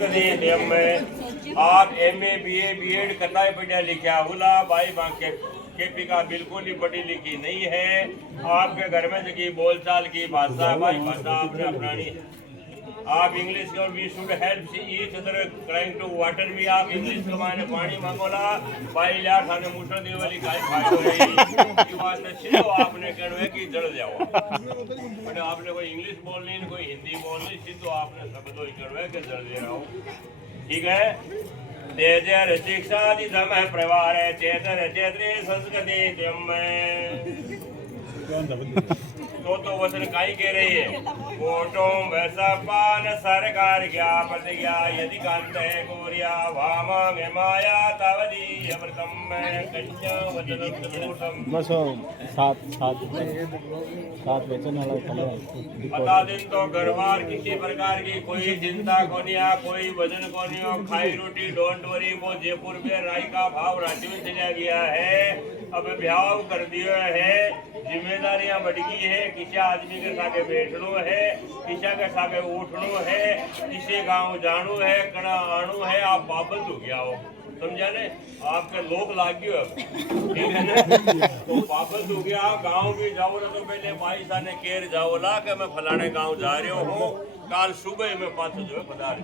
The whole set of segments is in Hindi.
संस्कृति में आप MA BA BEd करना है पढ़ा लिखा बोला भाई बाकी केपी का बिल्कुल ही पढ़ी लिखी नहीं है। आपके घर में जो बोलचाल की भाषा भाई भाषा आपने अपनानी है। आप इंग्लिश और we should help each other trying to water भी आप इंग्लिश के माने पानी मांगोला भाई यार थाने मुसर दी वाली काय फायदो रही ये बात ने सीधो आपने कहनो है कि जड़ जाओ बट आपने कोई इंग्लिश बोलनी नहीं कोई हिंदी बोलनी सीधो आपने शब्दों ही कहनो है कि जड़ दे रहा हूं ठीक है। तेजर शिक्षा दी धम है परिवार है चेतर चेत्री संस्कृति तम तो वचन काई कह रही है कोटों वैसा पान सरकार क्या प्रतिज्ञा यदि कांत है गोरिया वामांग माया तवदी अमृतम में कन्या वचनम बस सात वचन वाला बता दिन तो घरवार किसी प्रकार की कोई चिंता को नहीं कोई वजन को नहीं हो खाई रोटी डोंट वरी वो जयपुर में राय का भाव राज्य में चला गया है अब ब्याह कर दिया है जिम्मेदारियां बढ़ गई है किसी आदमी के साथे बैठनो है किसी के साथे उठनो है किसी गांव जानो है कड़ा आनो है आप पाबंद हो गया हो समझा ने आपके लोग लाग गयो ठीक है ना तो पाबंद हो गया गांव भी जाओ ना तो पहले भाई साने केर जाओ ला के मैं फलाने गांव जा रहे हो कल सुबह में पास जो है पधार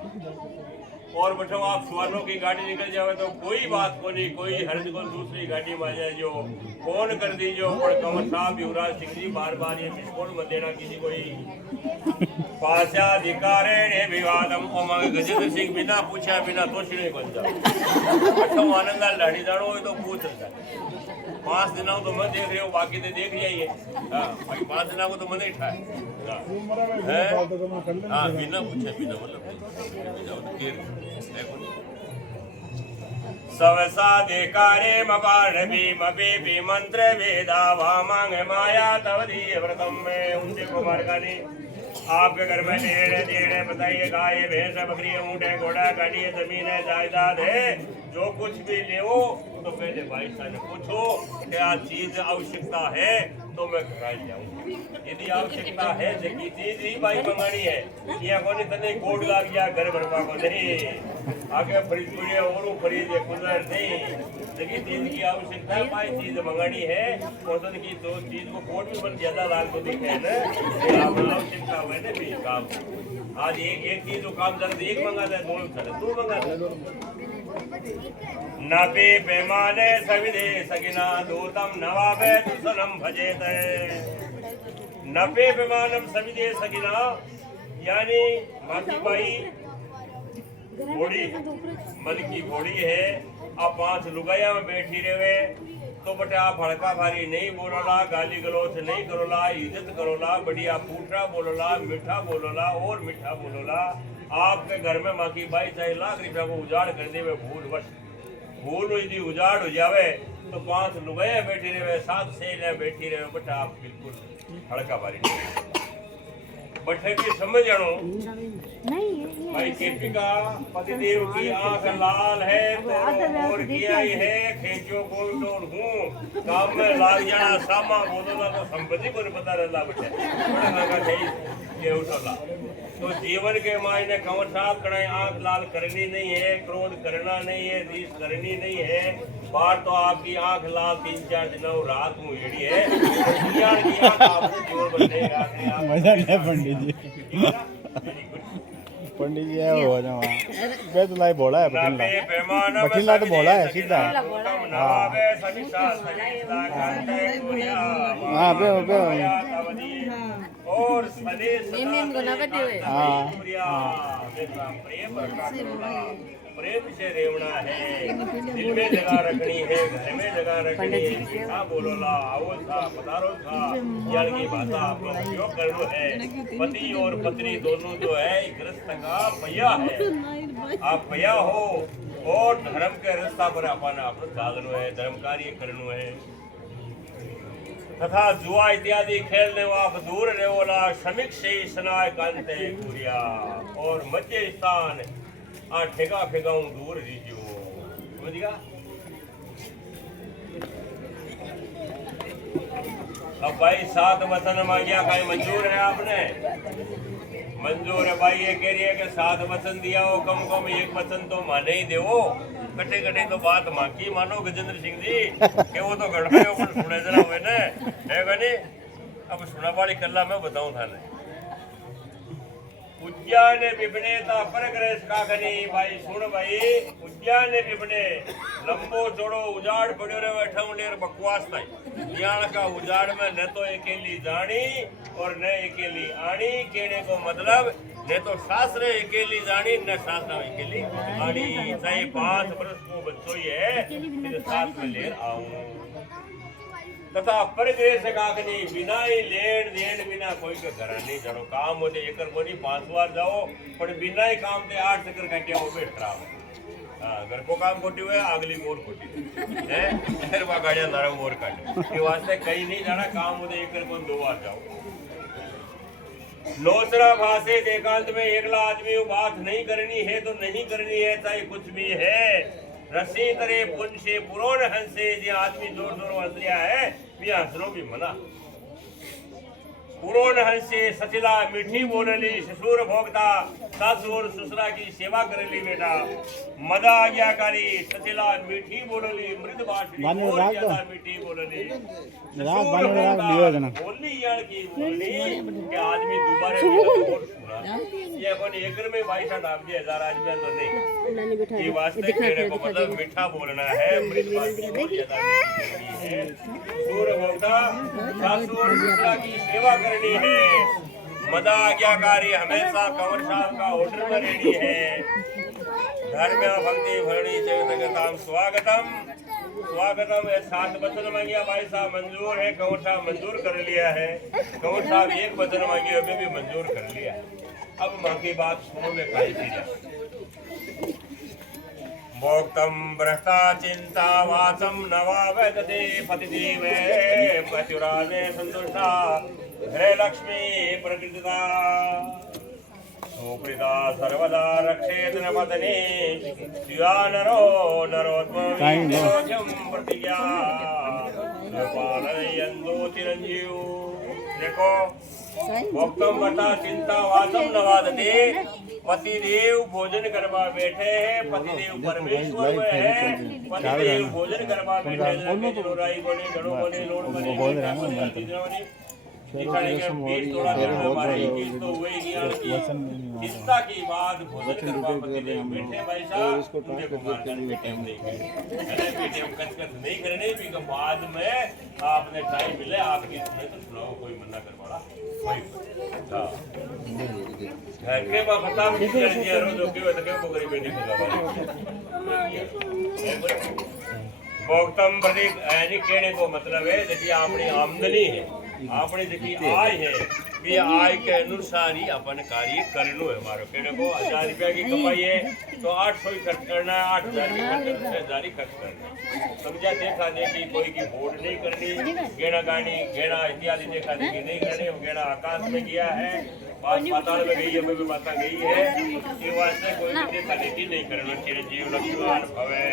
और बैठो आप सवालों की गाड़ी निकल जावे तो कोई बात को नहीं कोई हर्ज को दूसरी गाड़ी में आ जाए जो फोन कर दीजिए पर कंवर साहब युवराज सिंह जी बार बार ये मिसकॉल मत देना किसी कोई पाशाधिकारे ने विवादम ओमंग गजेंद्र सिंह बिना पूछा बिना तोषणे बन जाओ अच्छा आनंद लाड़ी जानो हो तो पूछ सकता 5 दिनों तो मैं देख रहे हो बाकी तो देख जाइए भाई 5 दिनों को तो मैं नहीं ठाए बिना पूछे बिना मतलब सवसा देकारे मपारभी मपी मंत्र वेदा वामांग माया तवदी व्रतम में उनसे कुमार का नहीं आपके घर में देड़े बताइए गाय भैंस बकरी ऊँट है घोड़ा गाड़ी है जमीन है जायदाद है जो कुछ भी ले तो पहले भाई साहब ने पूछो क्या चीज आवश्यकता है तो मैं कराई जाऊँ यदि आवश्यकता है जगी चीज ही भाई मंगानी है ये कोनी तने कोड लाग गया घर भरवा को नहीं आगे फ्रिज पड़े और फ्रिज कूलर नहीं जगी चीज की आवश्यकता है भाई चीज मंगानी है और की दो चीज को कोड भी बन ज्यादा लाल को दिखे है ना आवश्यकता है ना भी काम आज एक चीज जो काम जल्दी एक मंगाता है दो चले तू मंगाता नपे पैमाने सविदे सगिना दूतम नवाबे दुसनम भजेत नपे पैमानम सविदे सगिना यानी माकी बाई घोड़ी मन की घोड़ी है अब 5 लुगाया में बैठी रहे तो बेटा आप हड़का भारी नहीं बोलोला गाली गलौज नहीं करोला इज्जत करोला बढ़िया पूठा बोलोला मीठा बोलोला और मीठा बोलोला आपके घर में माँ की बाई चाहे लाख रुपया को उजाड़ कर दे भूल यदि उजाड़ हो जावे तो 5 लुगाया बैठी रहे 7 सेना बैठी रहे बेटा आप बिल्कुल हड़का भारी बठे की समझ जानो भाई केपी का पतिदेव की आंख लाल है तो और किया ही है खेचो कोई टोल हूँ काम में लाग जाना सामा बोलोला तो संपत्ति को पता रहला बेटे बड़ा का थे ये उठला तो जीवन के मायने कंवर साहब कड़ाई आंख लाल करनी नहीं है क्रोध करना नहीं है रीस करनी नहीं है बार तो आपकी आंख लाल 3-4 दिनों रात मुड़ी है की आंख आपको जोर बनेगा मजा नहीं पंडित जी है वो ना पे तो लाई बोला है बठिला तो बोला है सीधा हाँ पे और प्रेम से रेवना है दिल में जगह रखनी है घर में जगह रखनी है हाँ बोलो ला आओ था पधारो था जल की भाषा आपको उपयोग करना है पति और पत्नी दोनों जो है गृहस्थ का पहिया है आप पहिया हो और धर्म के रास्ता पर अपना अपना साधनो है धर्म कार्य करनो है तथा जुआ इत्यादि खेलने वाप दूर रेवोला श्रमिक से स्नाय कांते कुरिया और मध्य स्थान ठेका फेंकाऊं दूर दीजियो समझिएगा। अब भाई 7 वचन मांगिया कहीं मंजूर है आपने मंजूर है भाई, ये कह रही है कि 7 वचन दिया हो, कम कम 1 वचन तो माने ही देवो। कटे कटे तो बात माकी मानो गजेंद्र सिंह जी कि वो तो गड़बड़ है, ऊपर सुने जरा हुए ना है बने। अब सुना वाली कल्ला मैं बताऊं था ना, उज्जैन विपने ता परग्रह का खनी भाई सुन भाई, उज्जैन विपने लंबो चौड़ो उजाड़ पड़ो रे बैठा लेर बकवास ताई यान का उजाड़ में न तो अकेली जानी और न अकेली आनी, कहने को मतलब न तो शास्त्र अकेली जानी न शास्त्र अकेली आनी, चाहे 5 वर्ष को बच्चों ही है फिर साथ में लेर आऊं तथा परग्रह से काकनी बिना ही लेन देन बिना कोई के घर नहीं जानो, काम होते एकर को नहीं 5 बार जाओ पर बिना ही काम ते 8 चक्कर काटिया वो बैठ रहा है। घर को काम खोटी हुए अगली मोर खोटी है फिर वह गाड़ियां नारा मोर काटे ये वास्ते कहीं नहीं जाना, काम होते एकर को 2 बार जाओ। लोसरा भाषे एकांत में एकला आदमी बात नहीं करनी है तो नहीं करनी है, चाहे कुछ भी है। रसी करे पुन से पुरोन हंसे, जे आदमी जोर जोर हंस रहा है भी हंसनो भी मना। पुरोन हंसे सचिला मीठी बोलली, ससुर भोगता सासु और ससुरा की सेवा करेली बेटा। मदा आज्ञाकारी सचिला मीठी बोलली, मृद भाषणी और ज्यादा मीठी बोलली। ससुर भोगता बोली यार की बोलनी कि आदमी दोबारा और सुना ये अपन एकर में 22 डाल दिया 1000 आदमी तो नहीं, ये वास्ते कहने को मतलब मीठा बोलना है, मृद भाषणी और ज्यादा मीठी है। ससुर भोगता सासु और ससुरा की सेवा करनी है। मदा आज्ञाकारी हमेशा कंवर साहब का ऑर्डर में रेडी है। धर्म भक्ति भरणी सेवकताम स्वागतम स्वागतम। 7 वचन मांगिया भाई साहब मंजूर है, कंवर साहब मंजूर कर लिया है। कंवर साहब 1 वचन मांगी अभी भी मंजूर कर लिया है। अब मां की बात सुनो में काई थी भोक्तम भ्रष्टा चिंता वासम नवा वैदते पतिदेवे पतिराने संतुष्टा हे लक्ष्मी प्रकृतिता सुप्रीता सर्वदा रक्षेत नमदने शिवा नरो नरोत्तम प्रतिज्ञा पालयन्तु चिरंजीव। देखो भोक्तम भ्रष्टा चिंता वासम नवादते, पतिदेव भोजन करवा बैठे हैं, पतिदेव परमेश्वर में है, पतिदेव भोजन करवा बैठे हैं। लोराई बने गड़ो बने लोड़ बने चिंता की बात भोजन करवा पतिदेव बैठे भाई साहब कचकच नहीं करने भी बाद में आपने टाइम मिले आपकी सुने तो सुनाओ, कोई मना कर पड़ा घर के बता भोक्तम प्रति कहने को मतलब है जैसी अपनी आमदनी है, अपनी जी आय है, भी आय के अनुसार ही अपन कार्य करनो है। हमारा कहने को 1000 रुपया की कमाई है तो 800 ही खर्च करना है, 8000 की खर्च करना है, 1000 ही खर्च करना है। समझा देखा देखी कोई की होड़ नहीं करनी, गेना गानी गेना इत्यादि देखा देखी नहीं करनी। गेना आकाश में गया है, बात पाताल में गई है, में भी बात गई है, ये वास्ते कोई भी देखा देखी नहीं करना। चिरंजीव लक्ष्मण भवे।